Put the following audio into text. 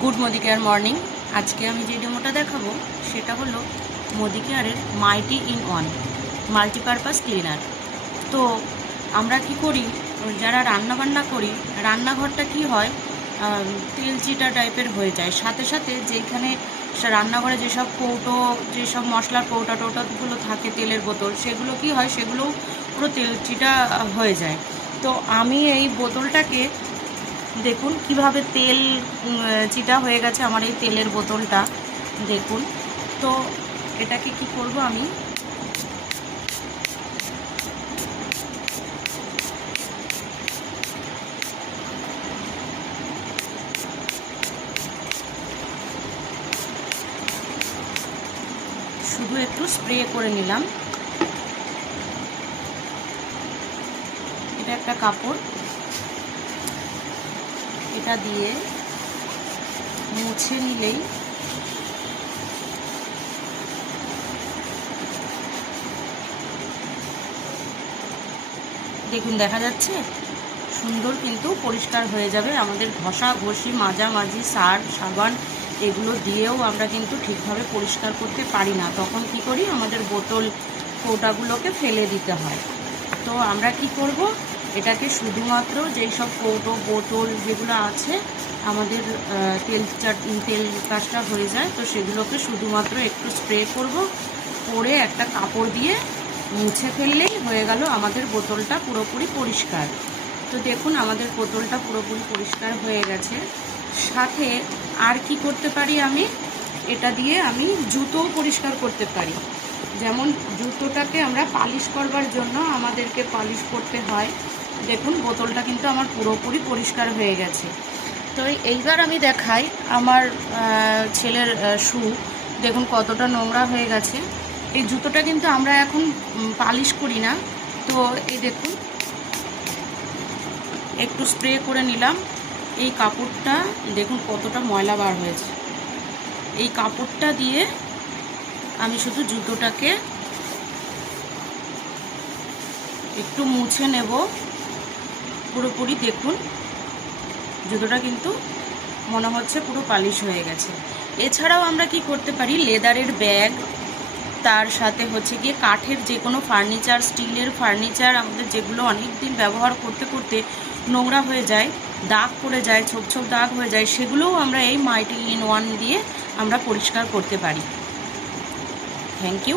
Good Modicare morning. আজকে আমি যে ডেমোটা দেখাবো সেটা হলো মোদিকেয়ারের মাইটি ইন ওয়ান মাল্টিপারপাস ক্লিনার। তো আমরা কি করি, যারা রান্নাবান্না করি, রান্নাঘরটা কি হয় তেল চিটা টাইপের হয়ে যায়। সাথে সাথে যেখানে রান্নাঘরে যেসব কৌটো, যেসব মশলার কৌটা টৌটাগুলো থাকে, তেলের বোতল, সেগুলো কি হয়, সেগুলোও পুরো তেল চিটা হয়ে যায়। তো আমি এই বোতলটাকে দেখুন কিভাবে তেল চিটা হয়ে গেছে আমার এই তেলের বোতলটা দেখুন। তো এটাকে কি করব, আমি শুধু একটু স্প্রে করে নিলাম। এটা একটা কাপড়, এটা দিয়ে মুছে নিলেই দেখুন দেখা যাচ্ছে সুন্দর কিন্তু পরিষ্কার হয়ে যাবে। আমাদের ঘষা ঘষি মাজামাজি সার্ফ সাবান এগুলো দিয়েও আমরা কিন্তু ঠিকভাবে পরিষ্কার করতে পারি না। তখন কি করি, আমাদের বোতল কৌটাগুলোকে ফেলে দিতে হয়। তো আমরা কি করব, এটাকে শুধুমাত্র যেই সব কৌটো বোতল যেগুলো আছে আমাদের তেল কাজটা হয়ে যায়, তো সেগুলোকে শুধুমাত্র একটু স্প্রে করব, করে একটা কাপড় দিয়ে মুছে ফেললেই হয়ে গেল আমাদের বোতলটা পুরোপুরি পরিষ্কার। তো দেখুন আমাদের বোতলটা পুরোপুরি পরিষ্কার হয়ে গেছে। সাথে আর কি করতে পারি, আমি এটা দিয়ে আমি জুতোও পরিষ্কার করতে পারি। যেমন জুতোটাকে আমরা পালিশ করবার জন্য আমাদেরকে পালিশ করতে হয়। দেখুন বোতলটা কিন্তু আমার পুরোপুরি পরিষ্কার হয়ে গেছে। তো এইবার আমি দেখাই আমার ছেলের শু, দেখুন কতটা নোংরা হয়ে গেছে। এই জুতোটা কিন্তু আমরা এখন পালিশ করি না। তো এই দেখুন একটু স্প্রে করে নিলাম। এই কাপড়টা দেখুন কতটা ময়লা বার হয়েছে। এই কাপড়টা দিয়ে আমি শুধু জুতোটাকে একটু মুছে নেব পুরোপুরি। দেখুন জুতোটা কিন্তু মনে হচ্ছে পুরো পালিশ হয়ে গেছে। এছাড়াও আমরা কি করতে পারি, লেদারের ব্যাগ, তার সাথে হচ্ছে গিয়ে কাঠের যে কোনো ফার্নিচার, স্টিলের ফার্নিচার আমাদের যেগুলো অনেক দিন ব্যবহার করতে করতে নোংরা হয়ে যায়, দাগ পড়ে যায়, ছোপ ছোপ দাগ হয়ে যায়, সেগুলোও আমরা এই মাইটি ইন ওয়ান দিয়ে আমরা পরিষ্কার করতে পারি। Thank you.